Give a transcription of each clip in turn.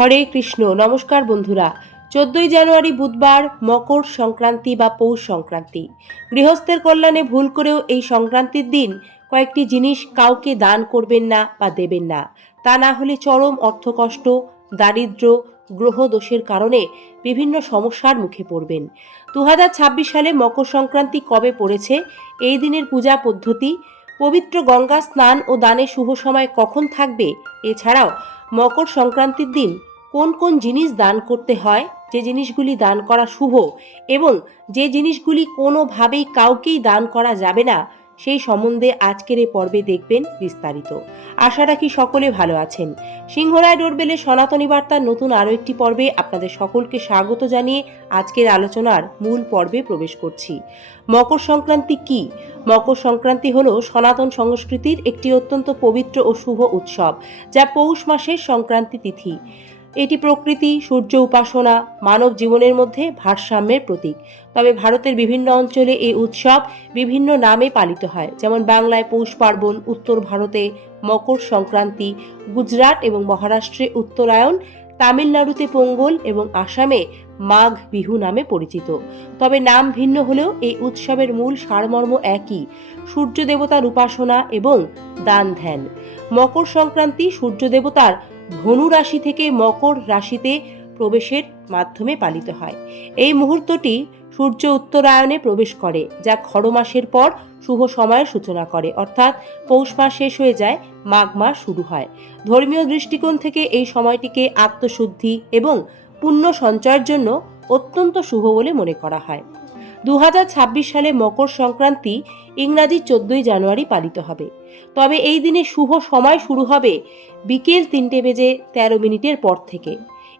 হরে কৃষ্ণ, নমস্কার বন্ধুরা। চোদ্দই জানুয়ারি বুধবার, মকর সংক্রান্তি বা পৌষ সংক্রান্তি। গৃহস্থের কল্যাণে ভুল করেও এই সংক্রান্তির দিন কয়েকটি জিনিস কাউকে দান করবেন না বা দেবেন না। তা না হলে চরম অর্থকষ্ট, দারিদ্র, গ্রহ দোষের কারণে বিভিন্ন সমস্যার মুখে পড়বেন। দু হাজার ছাব্বিশ সালে মকর সংক্রান্তি কবে পড়েছে? এই দিনের পূজা পদ্ধতি, পবিত্র গঙ্গা স্নান ও দানের শুভ সময় কখন থাকবে? এছাড়াও মকর সংক্রান্তির দিন কোন কোন জিনিস দান করতে হয়, যে জিনিসগুলি দান করা শুভ এবং যে জিনিসগুলি কোনোভাবেই কাউকেই দান করা যাবে না, সেই সম্বন্ধে আজকের এই পর্বে দেখবেন বিস্তারিত। আশা রাখি সকলে ভালো আছেন। সিংহরায় ডোরবেলের সনাতনী বার্তার নতুন আরও একটি পর্বে আপনাদের সকলকে স্বাগত জানিয়ে আজকের আলোচনার মূল পর্বে প্রবেশ করছি। মকর সংক্রান্তি কি? মকর সংক্রান্তি হল সনাতন সংস্কৃতির একটি অত্যন্ত পবিত্র ও শুভ উৎসব, যা পৌষ মাসের সংক্রান্তি তিথি। এটি প্রকৃতি, সূর্য উপাসনা, মানব জীবনের মধ্যে ভারসাম্যের প্রতীক। তবে ভারতের বিভিন্ন অঞ্চলে এই উৎসব বিভিন্ন নামে পালিত হয়। যেমন বাংলায় পৌষ পার্বণ, উত্তর ভারতে মকর সংক্রান্তি, গুজরাট এবং মহারাষ্ট্রে উত্তরায়ণ, তামিলনাড়ুতে পোঙ্গল এবং আসামে মাঘ বিহু নামে পরিচিত। তবে নাম ভিন্ন হলেও এই উৎসবের মূল সারমর্ম একই, সূর্য দেবতার উপাসনা এবং দান ধ্যান মকর সংক্রান্তি সূর্য দেবতার ধনু রাশি থেকে মকর রাশিতে প্রবেশের মাধ্যমে পালিত হয়। এই মুহূর্তটি সূর্য উত্তরায়ণে প্রবেশ করে, যা খড় মাসের পর শুভ সময়ের সূচনা করে। অর্থাৎ পৌষ মাস শেষ হয়ে যায়, মাঘ মাস শুরু হয়। ধর্মীয় দৃষ্টিকোণ থেকে এই সময়টিকে আত্মশুদ্ধি এবং পুণ্য সঞ্চয়ের জন্য অত্যন্ত শুভ বলে মনে করা হয়। দু হাজার ছাব্বিশ সালে মকর সংক্রান্তি ইংরাজি চোদ্দই জানুয়ারি পালিত হবে। তবে এই দিনে শুভ সময় শুরু হবে বিকেল তিনটে বেজে তেরো মিনিটের পর থেকে।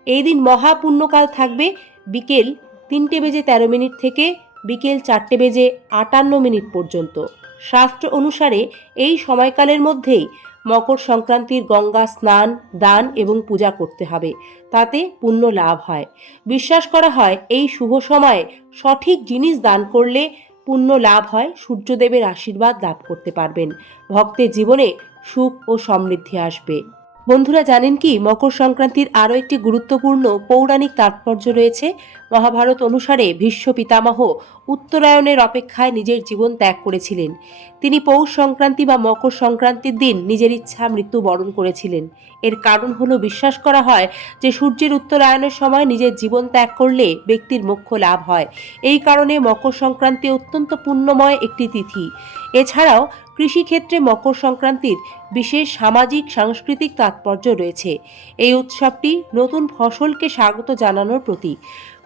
এই দিন মহাপুণ্যকাল থাকবে বিকেল তিনটে বেজে তেরো মিনিট থেকে বিকেল চারটে বেজে আটান্ন মিনিট পর্যন্ত। শাস্ত্র অনুসারে এই সময়কালের মধ্যেই মকর সংক্রান্তির গঙ্গা স্নান, দান এবং পূজা করতে হবে। তাতে পুণ্য লাভ হয়। বিশ্বাস করা হয়, এই শুভ সময়ে সঠিক জিনিস দান করলে পুণ্য লাভ হয়, সূর্যদেবের আশীর্বাদ লাভ করতে পারবেন। ভক্তের জীবনে সুখ ও সমৃদ্ধি আসবে। বন্ধুরা জানেন কি, মকর সংক্রান্তির আরও একটি গুরুত্বপূর্ণ পৌরাণিক তাৎপর্য রয়েছে। মহাভারত অনুসারে ভীষ্ম পিতামহ উত্তরায়ণের অপেক্ষায় নিজের জীবন ত্যাগ করেছিলেন। তিনি পৌষ সংক্রান্তি বা মকর সংক্রান্তির দিন নিজের ইচ্ছা মৃত্যুবরণ করেছিলেন। এর কারণ হলো বিশ্বাস করা হয় যে সূর্যের উত্তরায়ণের সময় নিজের জীবন ত্যাগ করলে ব্যক্তির মোক্ষ লাভ হয়। এই কারণে মকর সংক্রান্তি অত্যন্ত পুণ্যময় একটি তিথি। এছাড়াও কৃষিক্ষেত্রে মকর সংক্রান্তির বিশেষ সামাজিক, সাংস্কৃতিক তাৎপর্য রয়েছে। এই উৎসবটি নতুন ফসলকে স্বাগত জানানোর প্রতীক।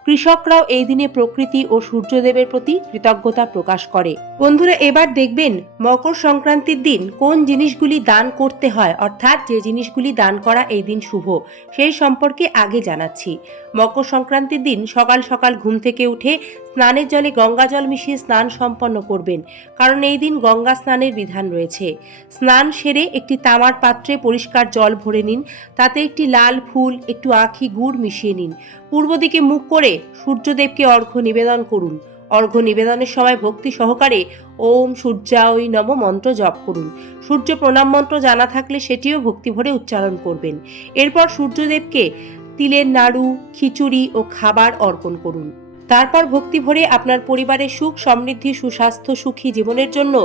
কৃষকরাও এই দিনে প্রকৃতি ও সূর্যদেবের প্রতি কৃতজ্ঞতা প্রকাশ করে। বন্ধুরা, এবার দেখবেন মকর সংক্রান্তির দিন কোন জিনিসগুলি দান করতে হয়, অর্থাৎ যে জিনিসগুলি দান করা এই দিন শুভ, সেই সম্পর্কে আগে জানাচ্ছি। মকর সংক্রান্তির দিন সকাল সকাল ঘুম থেকে উঠে স্নানের জলে গঙ্গা জল মিশিয়ে স্নান সম্পন্ন করবেন, কারণ এই দিন গঙ্গা স্নানের বিধান রয়েছে। স্নান সেরে একটি তামার পাত্রে পরিষ্কার জল ভরে নিন, তাতে একটি লাল ফুল, একটু আখি গুড় মিশিয়ে নিন। পূর্ব দিকে মুখ করে সূর্যদেবকে অর্ঘ্য নিবেদন করুন। অর্ঘ্য নিবেদনের সময় ভক্তি সহকারে ওম সূর্যায় নম মন্ত্র জপ করুন। সূর্য প্রণাম মন্ত্র জানা থাকলে সেটিও ভক্তি ভরে উচ্চারণ করবেন। এরপর সূর্যদেবকে তিলের নাড়ু, খিচুড়ি ও খাবার অর্পণ করুন। তারপর ভক্তি ভরে আপনার পরিবারের সুখ, সমৃদ্ধি, সুস্বাস্থ্য, সুখী জীবনের জন্য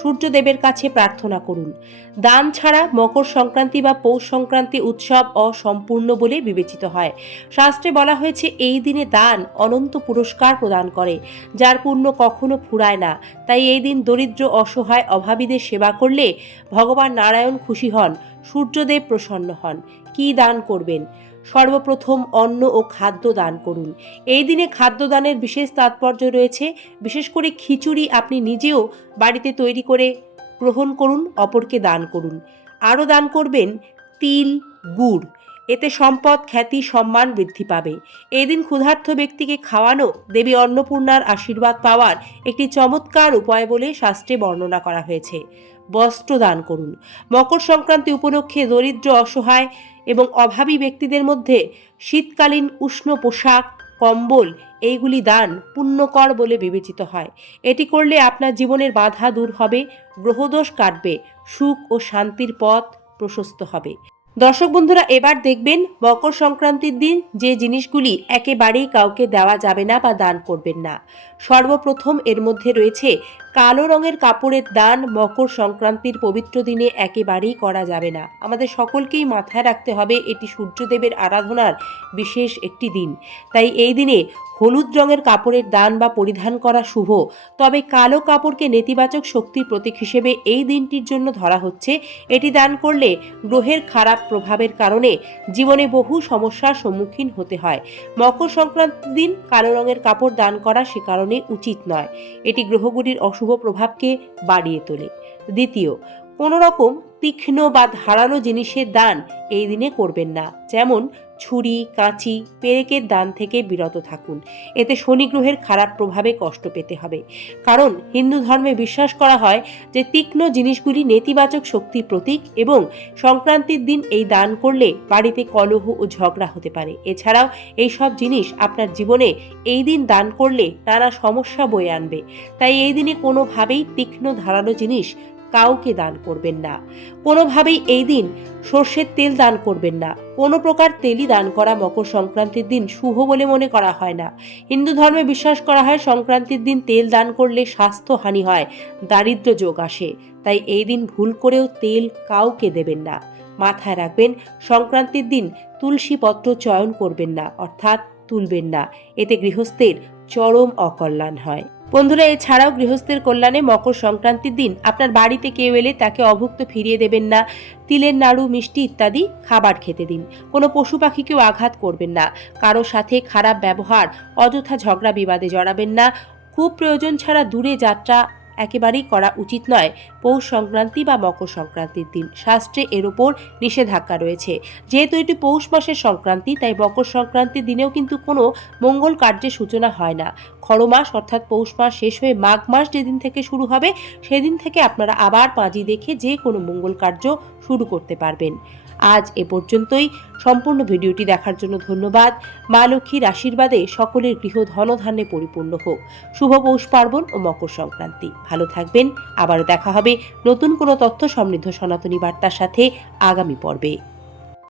সূর্যদেবের কাছে প্রার্থনা করুন। দান ছাড়া মকর সংক্রান্তি বা পৌষ সংক্রান্তি উৎসব অসম্পূর্ণ বলে বিবেচিত হয়। শাস্ত্রে বলা হয়েছে, এই দিনে দান অনন্ত পুরস্কার প্রদান করে, যার পুণ্য কখনো ফুরায় না। তাই এই দিন দরিদ্র, অসহায়, অভাবীদের সেবা করলে ভগবান নারায়ণ খুশি হন, সূর্যদেব প্রসন্ন হন। কি দান করবেন? সর্বপ্রথম অন্ন ও খাদ্য দান করুন। এই দিনে খাদ্যদানের বিশেষ তাৎপর্য রয়েছে, বিশেষ করে খিচুড়ি আপনি নিজেও বাড়িতে তৈরি করে গ্রহণ করুন, অপরকে দান করুন। আরও দান করবেন, তিল, গুড়। এতে সম্পদ, খ্যাতি, সম্মান বৃদ্ধি পাবে। এই দিন ক্ষুধার্ত ব্যক্তিকে খাওয়ানো, দেবী অন্নপূর্ণার আশীর্বাদ পাওয়ার একটি চমৎকার উপায় বলে শাস্ত্রে বর্ণনা করা হয়েছে। বস্ত্র দান করুন। মকর সংক্রান্তি উপলক্ষে দরিদ্র, অসহায় এবং অভাবী ব্যক্তিদের মধ্যে শীতকালীন উষ্ণ পোশাক, কম্বল, এইগুলি দান পুণ্যকর বলে বিবেচিত হয়। এটি করলে আপনার জীবনের বাধা দূর হবে, গ্রহদোষ কাটবে, সুখ ও শান্তির পথ প্রশস্ত হবে। দর্শক বন্ধুরা, এবার দেখবেন মকর সংক্রান্তির দিন যে জিনিসগুলি একেবারেই কাউকে দেওয়া যাবে না বা দান করবেন না। সর্বপ্রথম এর মধ্যে রয়েছে কালো রঙের কাপড়ের দান মকর সংক্রান্তির পবিত্র দিনে একেবারেই করা যাবে না। আমাদের সকলকেই মাথায় রাখতে হবে এটি সূর্যদেবের আরাধনার বিশেষ একটি দিন। তাই এই দিনে হলুদ রঙের কাপড়ের দান বা পরিধান করা শুভ। তবে কালো কাপড়কে নেতিবাচক শক্তির প্রতীক হিসেবে এই দিনটির জন্য ধরা হচ্ছে। এটি দান করলে গ্রহের খারাপ প্রভাবের কারণে জীবনে বহু সমস্যার সম্মুখীন হতে হয়। মকর সংক্রান্তির দিন কালো রঙের কাপড় দান করা সে কারণে উচিত নয়। এটি গ্রহগুলির অশুভ প্রভাবকে বাড়িয়ে তোলে। দ্বিতীয় কোনো রকম তীক্ষ্ণ বা ধারালো জিনিসের দান এই দিনে করবেন না। যেমন ছুরি, কাঁচি, পেরেকের দান থেকে বিরত থাকুন। এতে শনি গ্রহের খারাপ প্রভাবে কষ্ট পেতে হবে। কারণ হিন্দু ধর্মে বিশ্বাস করা হয় যে তীক্ষ্ণ জিনিসগুলি নেতিবাচক শক্তির প্রতীক এবং সংক্রান্তির দিন এই দান করলে বাড়িতে কলহ ও ঝগড়া হতে পারে। এছাড়াও এই সব জিনিস আপনার জীবনে এই দিন দান করলে নানা সমস্যা বয়ে আনবে। তাই এই দিনে কোনোভাবেই তীক্ষ্ণ ধারালো জিনিস কাউকে দান করবেন না। কোনোভাবেই এই দিন সর্ষের তেল দান করবেন না। কোনো প্রকার তেলই দান করা মকর সংক্রান্তির দিন শুভ বলে মনে করা হয় না। হিন্দু ধর্মে বিশ্বাস করা হয়, সংক্রান্তির দিন তেল দান করলে স্বাস্থ্য হানি হয় দারিদ্র যোগ আসে। তাই এই দিন ভুল করেও তেল কাউকে দেবেন না। মাথায় রাখবেন, সংক্রান্তির দিন তুলসী পত্র চয়ন করবেন না, অর্থাৎ তুলবেন না। এতে গৃহস্থের চরম অকল্যাণ হয়। বন্ধুরা, এছাড়াও গৃহস্থের কল্যাণে মকর সংক্রান্তির দিন আপনার বাড়িতে কেউ এলে তাকে অভুক্ত ফিরিয়ে দেবেন না। তিলের নাড়ু, মিষ্টি ইত্যাদি খাবার খেতে দিন। কোনো পশু পাখিকেও আঘাত করবেন না। কারও সাথে খারাপ ব্যবহার, অযথা ঝগড়া বিবাদে জড়াবেন না। খুব প্রয়োজন ছাড়া দূরে যাত্রা একেবারেই করা উচিত নয়। পৌষ সংক্রান্তি বা মকর সংক্রান্তির দিন। শাস্ত্রে এর ওপর নিষেধাজ্ঞা রয়েছে। যেহেতু এটি পৌষ মাসের সংক্রান্তি, তাই মকর সংক্রান্তির দিনেও কিন্তু কোনো মঙ্গল কার্যের সূচনা হয় না। খর মাস অর্থাৎ পৌষ মাস শেষ হয়ে মাঘ মাস যেদিন থেকে শুরু হবে, সেদিন থেকে আপনারা আবার পাঁজি দেখে যে কোনো মঙ্গল কার্য শুরু করতে পারবেন। আজ এ পর্যন্তই। সম্পূর্ণ ভিডিওটি দেখার জন্য ধন্যবাদ। মা লক্ষ্মীর আশীর্বাদে সকলের গৃহ ধনধান্যে পরিপূর্ণ হোক। শুভ পৌষ পার্বণ ও মকর সংক্রান্তি। ভালো থাকবেন। আবার দেখা হবে নতুন কোনো তথ্য সমৃদ্ধ সনাতনী বার্তার সাথে আগামী পর্বে।